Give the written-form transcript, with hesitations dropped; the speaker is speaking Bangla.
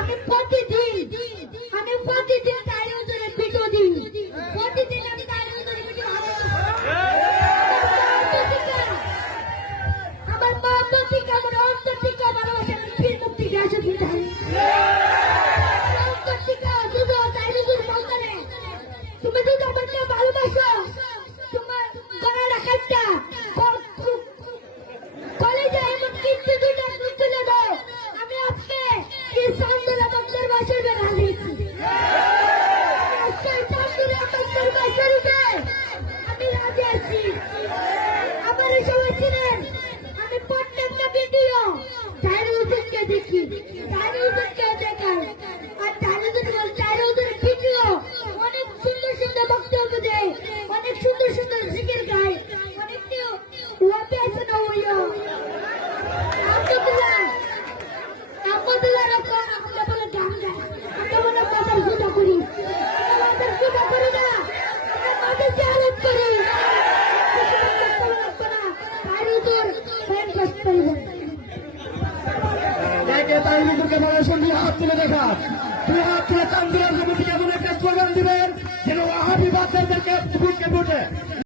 আমি প্রতিদিন তাইরে হুজুরে ভিডিও দিই, প্রতিদিন আমি তাইরে হুজুরে ভিডিও আমার মা প্রতিকা আমার অন্তর থেকে ভালোবাসা আমি ফির মুক্তি গেছে দিতাই অন্তর থেকে দুধ তাইরে হুজুর বলতারে তুমি যদি আমাকে ভালোবাসো তোমার গলা রাখাটা কলেজে এমন কিন্তু দুটো তুলে দাও আমি আজকে এই সান্দুলা বক্তর বাসের বের হাজিয়েছি আজকে সান্দুলা বক্তর বাসের বের আমি রাজি আছি আমার সবাই ছিলেন আমি প্রত্যেকটা ভিডিও তাইরে হুজুরকে দেখি তাইরে হুজুরকে দেখাই আর তাইরে হুজুরের ভিডিও অনেক সুন্দর সুন্দর বক্তব্য দেয় অনেক সুন্দর সুন্দর জিকির গায় অনেক কেউ ওয়াতে আছে না হইও আব্দুল্লাহ রাখা আমরা বলে গান গায় আমরা বলে মাথার পূজা করি মাথার পূজা করি না আমরা মাথার জিয়ারত করি তাইরে হুজুর ফ্যান পাস করবেন তাই হুজুরকে বলে শুনবি হাত তুলে দেখা তুই হাত তুলে চান্দুলার জমিতে কেমন একটা স্লোগান দিবেন যেন ওয়াহাবি বাচ্চাদেরকে বুকে বুঝে